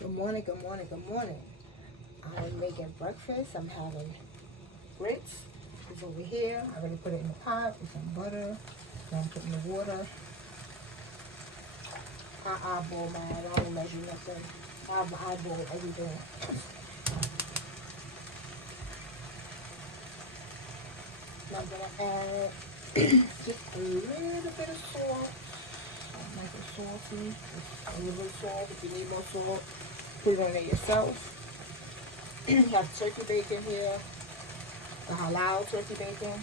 Good morning, good morning, good morning. I'm making breakfast. I'm having grits. It's over here. I already put it in the pot with some butter. Now I'm putting the water. I eyeball mine. I don't measure nothing. I eyeball everything. Now I'm gonna add just a little bit of salt. Make it salty. Just a little bit of salt. If you need more salt, put it on there yourself. You have turkey bacon here, the halal turkey bacon.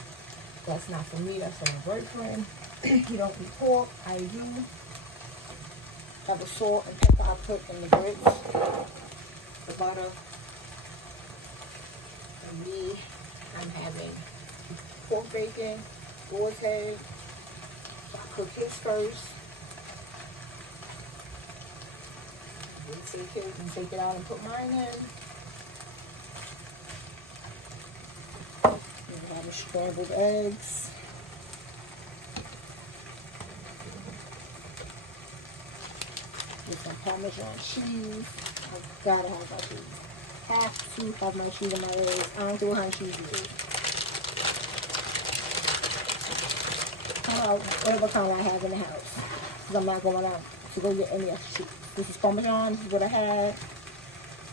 That's not for me, that's for my boyfriend. He don't eat pork, I do. Have the salt and pepper I put in the grits, the butter. And me, I'm having pork bacon, boar's head. So I cook his first. Then take it out and put mine in. We have scrambled eggs. With some Parmesan cheese. I gotta have my cheese. Have to have my cheese on my eggs. I don't do how cheese is. Whatever kind I have in the house. Because I'm not going out to go get any extra cheese. This is Parmesan. This is what I had.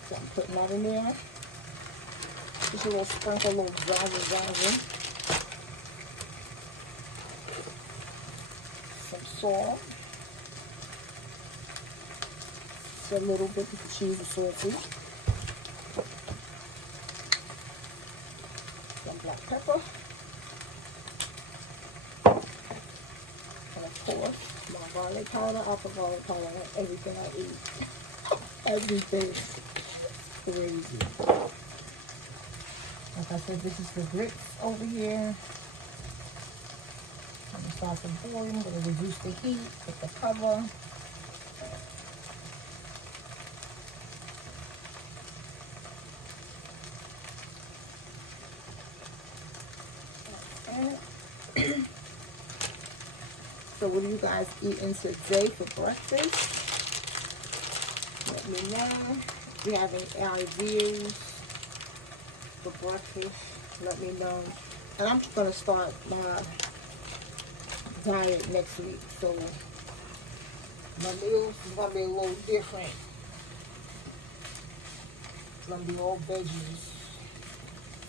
So I'm putting that in there. Just a little sprinkle, a little draggle. Some salt. Just a little bit because the cheese is salty. Some black pepper. And of course, my garlic powder, apple garlic powder, and everything I eat. Everything. Crazy. Like I said, this is the grits over here. I'm going to start some boiling. I'm going to reduce the heat with the cover. So what are you guys eating today for breakfast? Let me know. If you have any ideas for breakfast, let me know. And I'm going to start my diet next week, so my meals is going to be a little different. It's going to be all veggies.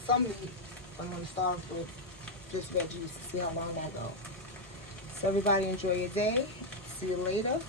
Some meat. I'm going to start with just veggies to see how long that goes. So everybody enjoy your day. See you later.